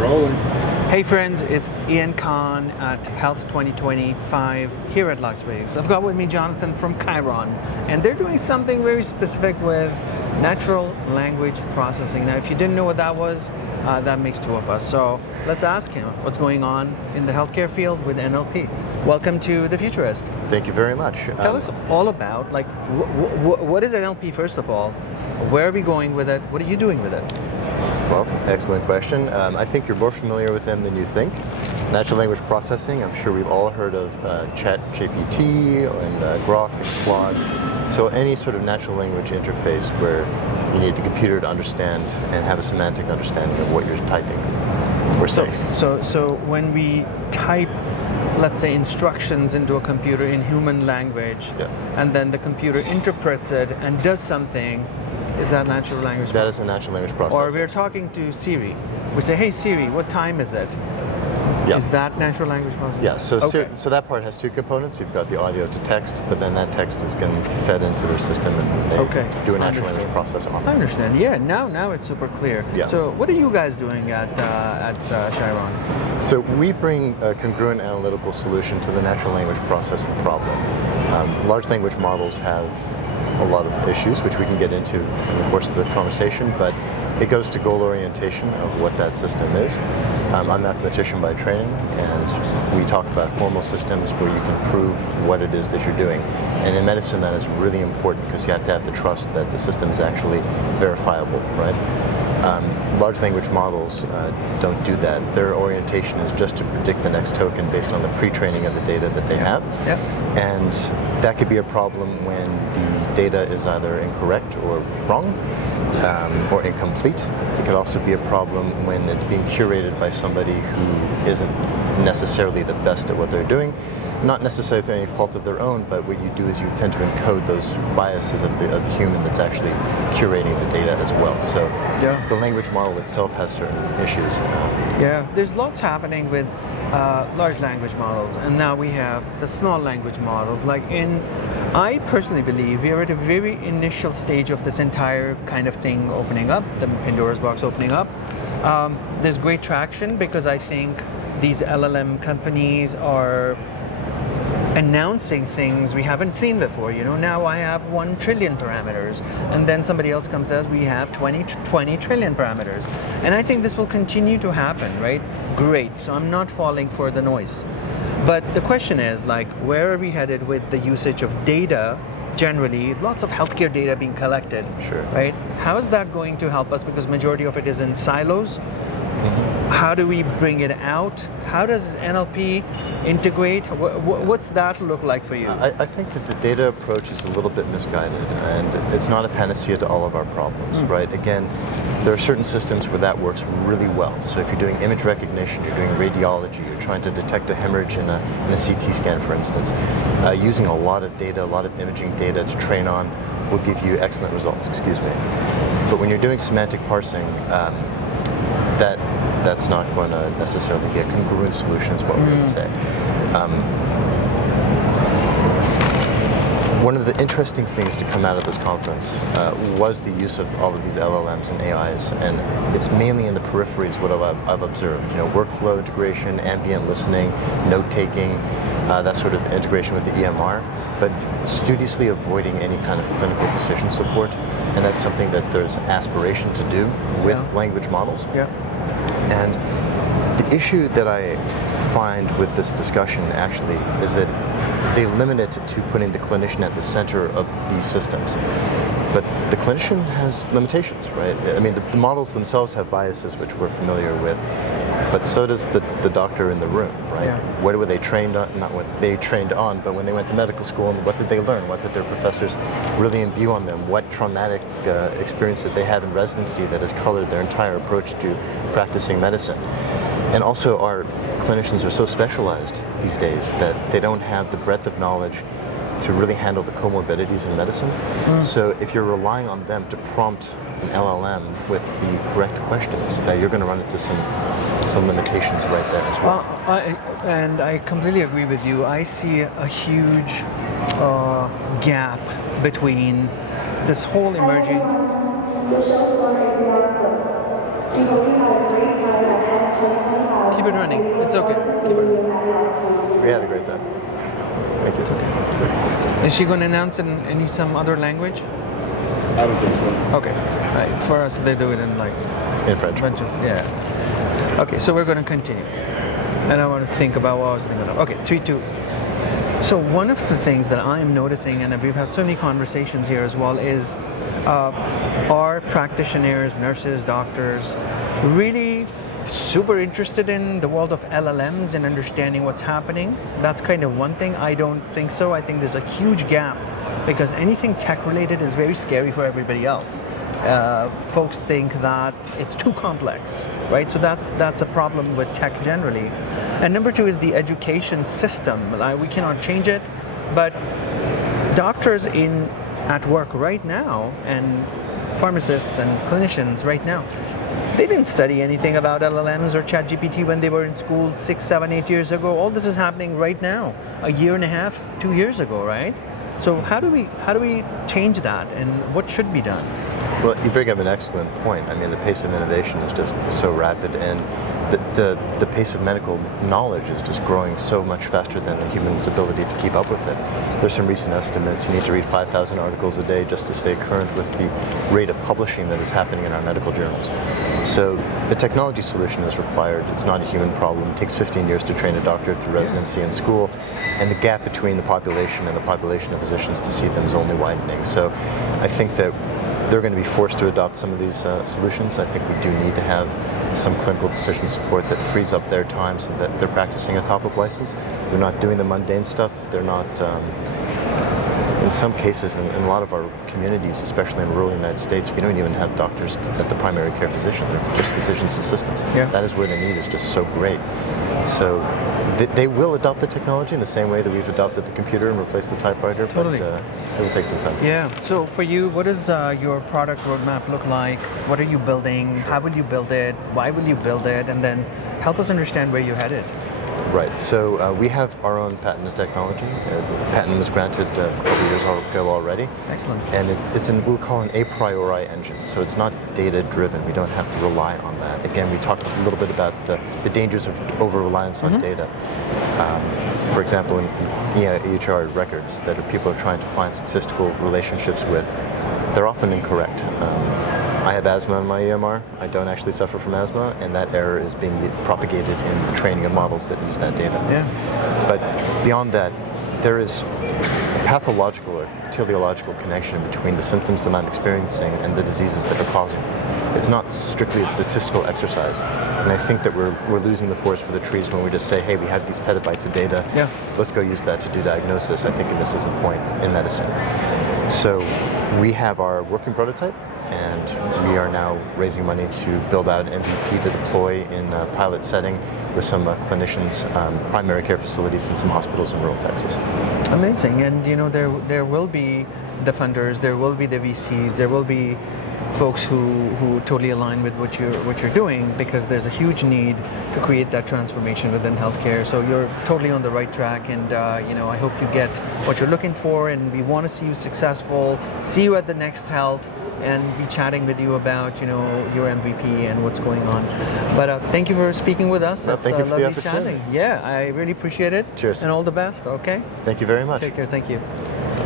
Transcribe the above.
Rolling. Hey friends, it's Ian Khan at Health 2025 here at Las Vegas. I've got with me Jonathan from Chiron, and they're doing something very specific with natural language processing. Now, if you didn't know what that was, that makes two of us. So let's ask him what's going on in the healthcare field with NLP. Welcome to The Futurist. Thank you very much. Tell us all about, like, what is NLP first of all? Where are we going with it? What are you doing with it? Well, excellent question. I think you're more familiar with them than you think. Natural language processing, I'm sure we've all heard of ChatGPT and Grok and Claude. So any sort of natural language interface where you need the computer to understand and have a semantic understanding of what you're typing or saying. So when we type, let's say, instructions into a computer in human language, and then the computer interprets it and does something, is that natural language? That is a natural language processing. Or we're talking to Siri. We say, hey Siri, what time is it? Yeah. Is that natural language processing? Yeah, so, okay. So that part has two components. You've got the audio to text, but then that text is getting fed into their system and they do a natural language process on it. I understand. Yeah, now it's super clear. Yeah. So what are you guys doing at Chiron? So we bring a congruent analytical solution to the natural language processing problem. Large language models have a lot of issues, which we can get into in the course of the conversation, but it goes to goal orientation of what that system is. I'm a mathematician by training, and we talk about formal systems where you can prove what it is that you're doing. And in medicine, that is really important because you have to have the trust that the system is actually verifiable, right? Large language models don't do that. Their orientation is just to predict the next token based on the pre-training of the data that they have. Yeah. And that could be a problem when the data is either incorrect or wrong or incomplete. It could also be a problem when it's being curated by somebody who isn't necessarily the best at what they're doing. Not necessarily through any fault of their own, but what you do is you tend to encode those biases of the human that's actually curating the data as well. So the language model itself has certain issues. Yeah, there's lots happening with large language models, and now we have the small language models. I personally believe we are at a very initial stage of this entire kind of thing opening up, the Pandora's box opening up. There's great traction because I think these LLM companies are announcing things we haven't seen before. You know, now I have 1 trillion parameters, and then somebody else comes and says we have 20 trillion parameters. And I think this will continue to happen, right? Great. So I'm not falling for the noise. But the question is, like, where are we headed with the usage of data? Generally, lots of healthcare data being collected, right? How is that going to help us? Because majority of it is in silos. How do we bring it out? How does NLP integrate? What's that look like for you? I think that the data approach is a little bit misguided, and it's not a panacea to all of our problems, right? Again, there are certain systems where that works really well. So if you're doing image recognition, you're doing radiology, you're trying to detect a hemorrhage in a CT scan, for instance, using a lot of data, a lot of imaging data to train on will give you excellent results, But when you're doing semantic parsing, that's not going to necessarily be a congruent solution is what we're going to say. One of the interesting things to come out of this conference was the use of all of these LLMs and AIs, and it's mainly in the peripheries what I've observed. You know, workflow integration, ambient listening, note-taking, that sort of integration with the EMR, but studiously avoiding any kind of clinical decision support, and that's something that there's aspiration to do with language models. And the issue that I find with this discussion actually is that they limit it to putting the clinician at the center of these systems. But the clinician has limitations, right? I mean, the models themselves have biases which we're familiar with, but so does the doctor in the room, right? What were they trained on? Not what they trained on, but when they went to medical school, and what did they learn? What did their professors really imbue on them? What traumatic experience did they have in residency that has colored their entire approach to practicing medicine? And also, our clinicians are so specialized these days that they don't have the breadth of knowledge to really handle the comorbidities in medicine. So if you're relying on them to prompt an LLM with the correct questions, you're going to run into some limitations right there as well. And I completely agree with you. I see a huge gap between this whole emerging. We hope you had a great time at Health Keep it running. It's okay. Keep it. We had a great time. Thank you. Is she going to announce in some other language? I don't think so. Okay. Right. For us, they do it in like In French. bunch of Okay, so we're going to continue, and I want to think about what I was thinking of. Okay, 3, 2. So one of the things that I'm noticing, and we've had so many conversations here as well, is are practitioners, nurses, doctors really super interested in the world of LLMs and understanding what's happening? That's kind of one thing. I don't think so. I think there's a huge gap because anything tech related is very scary for everybody else. Folks think that it's too complex, right? So that's a problem with tech generally. And number 2 is the education system. We cannot change it, but doctors at work right now and pharmacists and clinicians right now, they didn't study anything about LLMs or ChatGPT when they were in school 6, 7, 8 years ago. All this is happening right now, a year and a half, 2 years ago, right? So how do we change that, and what should be done? Well, you bring up an excellent point. I mean, the pace of innovation is just so rapid, and the pace of medical knowledge is just growing so much faster than a human's ability to keep up with it. There's some recent estimates. You need to read 5,000 articles a day just to stay current with the rate of publishing that is happening in our medical journals. So the technology solution is required. It's not a human problem. It takes 15 years to train a doctor through residency and school, and the gap between the population and the population of physicians to see them is only widening. So I think that they're going to be forced to adopt some of these solutions. I think we do need to have some clinical decision support that frees up their time so that they're practicing a top of license. They're not doing the mundane stuff. They're not, in some cases, in a lot of our communities, especially in rural United States, we don't even have doctors as the primary care physician. They're just physician's assistants. Yeah. That is where the need is just so great. So they will adopt the technology in the same way that we've adopted the computer and replaced the typewriter, Totally. but it will take some time. Yeah. So for you, what does your product roadmap look like? What are you building? How will you build it? Why will you build it? And then help us understand where you're headed. Right, so we have our own patented technology. The patent was granted a couple years ago already. Excellent. And it's what we call an a priori engine, so it's not data driven. We don't have to rely on that. Again, we talked a little bit about the dangers of over-reliance on data. For example, in EHR records that people are trying to find statistical relationships with, they're often incorrect. I have asthma in my EMR. I don't actually suffer from asthma, and that error is being propagated in the training of models that use that data. Yeah. But beyond that, there is a pathological or teleological connection between the symptoms that I'm experiencing and the diseases that are causing. It's not strictly a statistical exercise, and I think that we're losing the forest for the trees when we just say, hey, we have these petabytes of data, let's go use that to do diagnosis. I think it misses the point in medicine. So we have our working prototype, and we are now raising money to build out an MVP to deploy in a pilot setting with some clinicians, primary care facilities, and some hospitals in rural Texas. Amazing. And there will be the funders, there will be the VCs, there will be folks who totally align with what you're doing, because there's a huge need to create that transformation within healthcare. So you're totally on the right track, and I hope you get what you're looking for, and we want to see you successful, see you at the next Health, and be chatting with you about your MVP and what's going on. But thank you for speaking with us. Well, thank you for the lovely opportunity. chatting. Yeah, I really appreciate it. Cheers. And all the best. Okay. Thank you very much. Take care. Thank you.